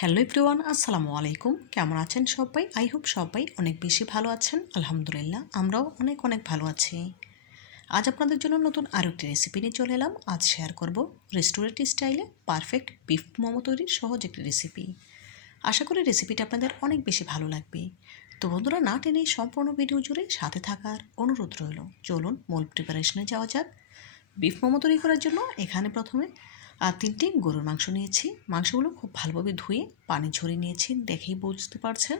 Hello everyone, আসসালামু আলাইকুম। কেমন আছেন সবাই? আই হোপ সবাই অনেক বেশি ভালো আছেন। আলহামদুলিল্লাহ, আমরাও অনেক অনেক ভালো আছি। আজ আপনাদের জন্য নতুন আরও একটি রেসিপি নিয়ে চলে এলাম। আজ শেয়ার করব রেস্টুরেন্ট স্টাইলে পারফেক্ট বিফ মোমো তৈরির সহজ একটি রেসিপি আশা করি রেসিপিটা আপনাদের অনেক বেশি ভালো লাগবে। তো বন্ধুরা, না টেনে সম্পূর্ণ ভিডিও জুড়ে সাথে থাকার অনুরোধ রইল। চলুন মূল প্রিপারেশনে যাওয়া যাক। বিফ মোমো তৈরি করার জন্য এখানে প্রথমে তিনটি গরুর মাংস নিয়েছি। মাংসগুলো খুব ভালোভাবে ধুয়ে পানি ঝরিয়ে নিয়েছি, দেখেই বুঝতে পারছেন।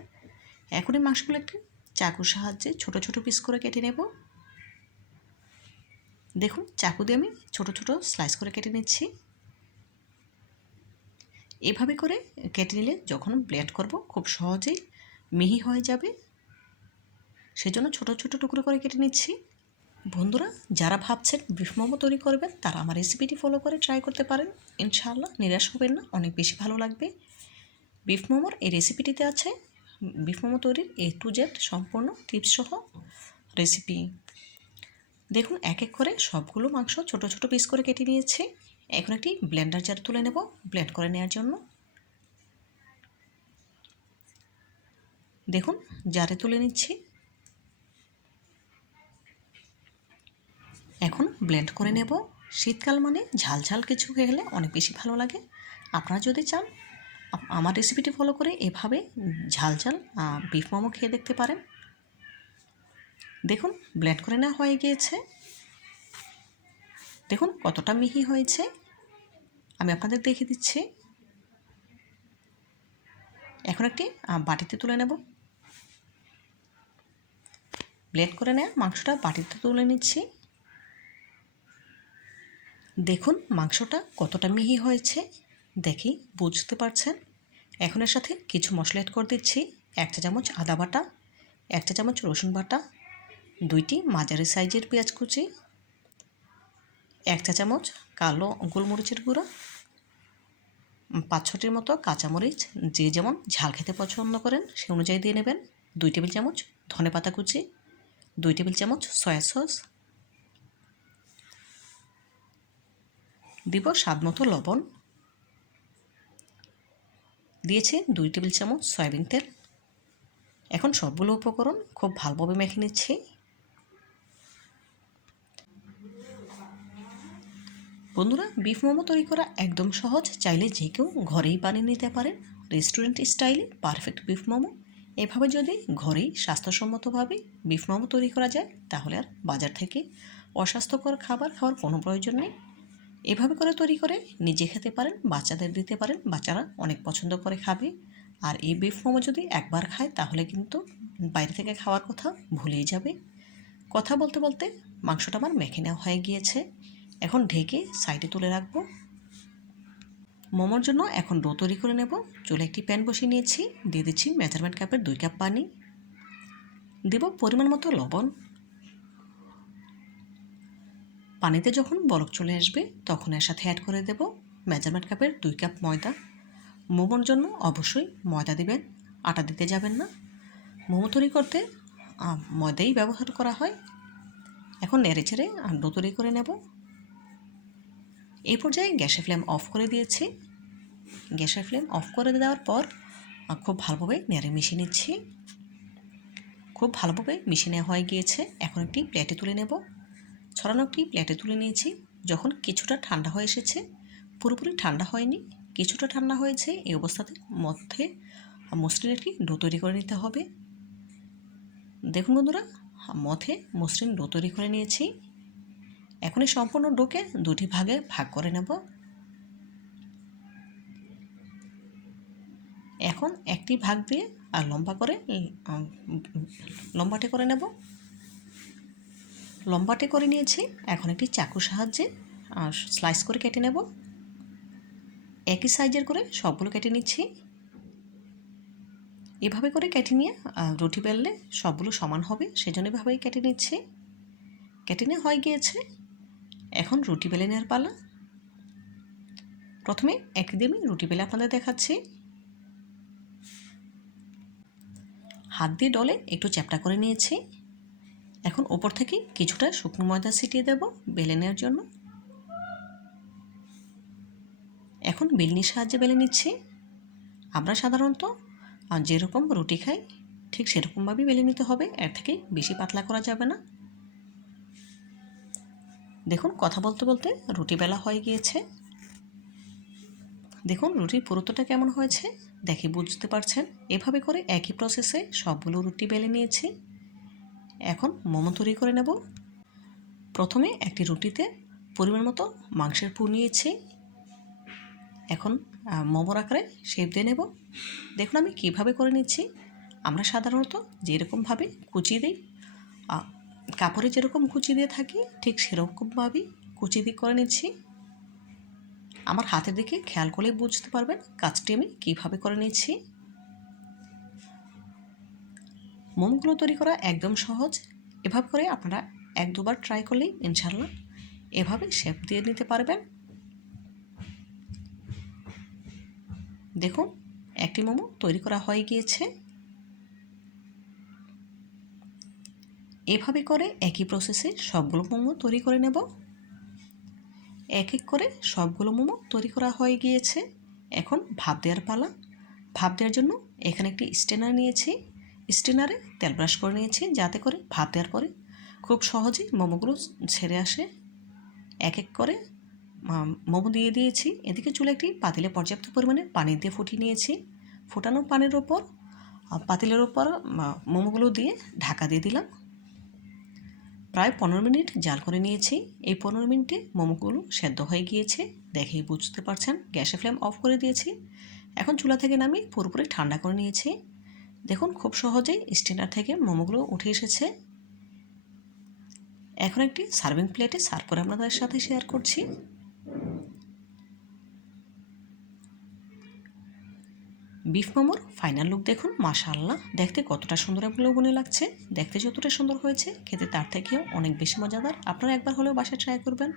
এখন এই মাংসগুলো একটি চাকুর সাহায্যে ছোট ছোট পিস করে কেটে নেব। দেখুন, চাকু দিয়ে আমি ছোট ছোট স্লাইস করে কেটে নিচ্ছি। এভাবে করে কেটে নিলে যখন ব্লেড করব, খুব সহজেই মিহি হয়ে যাবে। সেজন্য ছোট ছোট টুকরো করে কেটে নিচ্ছি। বন্ধুরা, যারা ভাবছেন বিফ মোমো তৈরি করবেন, তারা আমার রেসিপিটি ফলো করে ট্রাই করতে পারেন। ইনশাআল্লাহ নিরাশ হবেন না, অনেক বেশি ভালো লাগবে। বিফ মোমোর এই রেসিপিটিতে আছে বিফ মোমো তৈরির এ টু জেড সম্পূর্ণ টিপস সহ রেসিপি দেখুন, এক এক করে সবগুলো মাংস ছোট ছোট পিস করে কেটে নিয়েছে। এখন একটি ব্লেন্ডার জার তুলে নেব ব্লেন্ড করে নেওয়ার জন্য। দেখুন জারে তুলে নিচ্ছি এখন ব্লেন্ড করে নেব। শীতকাল মানে ঝাল ঝাল কিছু খেলে অনেক বেশি ভালো লাগে। আপনারা যদি চান আমার রেসিপিটি ফলো করে এভাবে ঝাল ঝাল বিফ মোমো খেয়ে দেখতে পারেন। দেখুন ব্লেন্ড করে নেওয়া হয়ে গিয়েছে। দেখুন, কতটা মিহি হয়েছে। আমি আপনাদের দেখে দিচ্ছি। এখন একটি বাটিতে তুলে নেব। ব্লেন্ড করে নেওয়া মাংসটা বাটিতে তুলে নিচ্ছি। দেখুন মাংসটা কতটা মিহি হয়েছে। দেখি, বুঝতে পারছেন? এখন এর সাথে কিছু মশলা এড করে দিচ্ছি। এক চা চামচ আদা বাটা, এক চা চামচ রসুন বাটা, দুইটি মাঝারি সাইজের পেঁয়াজ কুচি, এক চা চামচ কালো গোলমরিচের গুঁড়ো, পাঁচ ছটির মতো কাঁচামরিচ, যে যেমন ঝাল খেতে পছন্দ করেন সে অনুযায়ী দিয়ে নেবেন। দুই টেবিল চামচ ধনে পাতা কুচি, দুই টেবিল চামচ সয়া সস দিব স্বাদ মতো লবণ। দিয়েছে দুই টেবিল চামচ সয়াবিন তেল। এখন সবগুলো উপকরণ খুব ভালোভাবে মেখে নিচ্ছি। বন্ধুরা, বিফ মোমো তৈরি করা একদম সহজ। চাইলে যে কেউ ঘরেই বানিয়ে নিতে পারেন। রেস্টুরেন্ট স্টাইলে পারফেক্ট বিফ মোমো। এভাবে যদি ঘরেই স্বাস্থ্যসম্মতভাবে বিফ মোমো তৈরি করা যায়, তাহলে আর বাজার থেকে অস্বাস্থ্যকর খাবার খাওয়ার কোনো প্রয়োজন নেই। এভাবে করে তৈরি করে নিজে খেতে পারেন, বাচ্চাদের দিতে পারেন, বাচ্চারা অনেক পছন্দ করে খাবে। আর এই বিফ মোমো যদি একবার খায়, তাহলে কিন্তু বাইরে থেকে খাওয়ার কথা ভুলেই যাবে। কথা বলতে বলতে মাংসটা আমার মেখে নেওয়া হয়ে গিয়েছে। এখন ঢেকে সাইডে তুলে রাখব। মোমোর জন্য এখন ডো তৈরি করে নেব। চুলে একটি প্যান বসিয়ে নিয়েছি। দিয়ে দিচ্ছি মেজারমেন্ট কাপের দুই কাপ পানি। দেব পরিমাণ মতো লবণ। পানিতে যখন বরফ চলে আসবে, তখন এর সাথে অ্যাড করে দেব মেজারমেন্ট কাপের দুই কাপ ময়দা। মোমোর জন্য অবশ্যই ময়দা দিবেন, আটা দিতে যাবেন না। মোমো তৈরি করতে ময়দাই ব্যবহার করা হয়। এখন নেড়ে ছেড়ে ডো তৈরি করে নেব। এই পর্যায়ে গ্যাসের ফ্লেম অফ করে দিয়েছি। গ্যাসের ফ্লেম অফ করে দেওয়ার পর খুব ভালোভাবে নেড়ে মিশিয়ে নিচ্ছি। খুব ভালোভাবে মিশিয়ে নেওয়া হয়ে গিয়েছে। এখন একটি প্লেটে তুলে নেব। ছড়ানো একটি প্লেটে তুলে নিয়েছি। যখন কিছুটা ঠান্ডা হয়ে এসেছে, পুরোপুরি ঠান্ডা হয়নি, কিছুটা ঠান্ডা হয়েছে, এই অবস্থাতে মধ্যে মসৃণ একটি ডো তৈরি করে নিতে হবে। দেখুন বন্ধুরা মথে মসৃণ ডো তৈরি করে নিয়েছি। এখন এই সম্পূর্ণ ডোকে দুটি ভাগে ভাগ করে নেব। এখন একটি ভাগ দিয়ে আর লম্বা করে লম্বাটে করে নেব। লম্বাটে করে নিয়েছি। এখন একটি চাকুর সাহায্যে স্লাইস করে কেটে নেব। একই সাইজের করে সবগুলো কেটে নিচ্ছি। এভাবে করে কেটে নিয়ে রুটি বেললে সবগুলো সমান হবে, সেজন্য এভাবেই কেটে নিচ্ছি। কেটে নিয়ে হয়ে গিয়েছে। এখন রুটি বেলে নেওয়ার পালা। প্রথমে এক দিয়ে আমি রুটি বেলে আপনাদের দেখাচ্ছি। হাত দিয়ে ডলে একটু চ্যাপটা করে নিয়েছি। এখন ওপর থেকে কিছুটা শুকনো ময়দা ছিটিয়ে দেব বেলে নেওয়ার জন্য। এখন বেলনির সাহায্যে বেলে নিচ্ছি। আমরা সাধারণত যেরকম রুটি খাই, ঠিক সেরকমভাবেই বেলে নিতে হবে। এর থেকে বেশি পাতলা করা যাবে না। দেখুন, কথা বলতে বলতে রুটি বেলা হয়ে গিয়েছে। দেখুন, রুটির পুরুত্বটা কেমন হয়েছে? দেখে বুঝতে পারছেন। এভাবে করে একই প্রসেসে সবগুলো রুটি বেলে নিয়েছি। এখন মোমো তৈরি করে নেব। প্রথমে একটি রুটিতে পরিমাণ মতো মাংসের পুর নিয়েছি। এখন মোমোর আকারে শেপ দিয়ে নেব। দেখুন আমি কীভাবে করে নিচ্ছি। আমরা সাধারণত যেরকমভাবে কুচি দিই কাপড়ে যেরকম কুচি দিয়ে থাকি, ঠিক সেরকমভাবেই কুচি দিয়ে করে নিচ্ছি। আমার হাতের দিকে খেয়াল করলেই বুঝতে পারবেন কাজটি আমি কীভাবে করে নিচ্ছি। মোমোগুলো তৈরি করা একদম সহজ। এভাবে করে আপনারা এক দুবার ট্রাই করলেই ইনশাল্লাহ এভাবে শেপ দিয়ে নিতে পারবেন। দেখুন, একটি মোমো তৈরি করা হয়ে গিয়েছে। এভাবে করে একই প্রসেসে সবগুলো মোমো তৈরি করে নেব। এক এক করে সবগুলো মোমো তৈরি করা হয়ে গিয়েছে। এখন ভাপ দেওয়ার পালা। ভাপ দেওয়ার জন্য এখানে একটি স্টেনার নিয়েছি। স্টেনারে তেল ব্রাশ করে নিয়েছি, যাতে করে ভাত দেওয়ার পরে খুব সহজেই মোমোগুলো ছেড়ে আসে। এক এক করে মোমো দিয়ে দিয়েছি। এদিকে চুলে একটি পাতিলে পর্যাপ্ত পরিমাণে পানি দিয়ে ফুটিয়ে নিয়েছি। ফোটানো পানির ওপর পাতিলের ওপর মোমোগুলো দিয়ে ঢাকা দিয়ে দিলাম। প্রায় পনেরো মিনিট জাল করে নিয়েছি। এই পনেরো মিনিটে মোমোগুলো সেদ্ধ হয়ে গিয়েছে। দেখেই বুঝতে পারছেন, গ্যাসের ফ্লেম অফ করে দিয়েছি। এখন চুলা থেকে নামিয়ে পুরোপুরি ঠান্ডা করে নিয়েছি। দেখুন, খুব সহজেই স্টেনার থেকে মোমোগুলো উঠে এসেছে। এখন একটি সার্ভিং প্লেটে সার্ভ করে আপনাদের সাথে শেয়ার করছি। বিফ মোমোর ফাইনাল লুক দেখুন, মাশাআল্লাহ। দেখতে কতটা সুন্দর এবং লোভনীয় লাগছে। দেখতে যতটা সুন্দর হয়েছে, খেতে তার থেকেও অনেক বেশি মজাদার। আপনারা একবার হলেও বাসায় ট্রাই করবেন।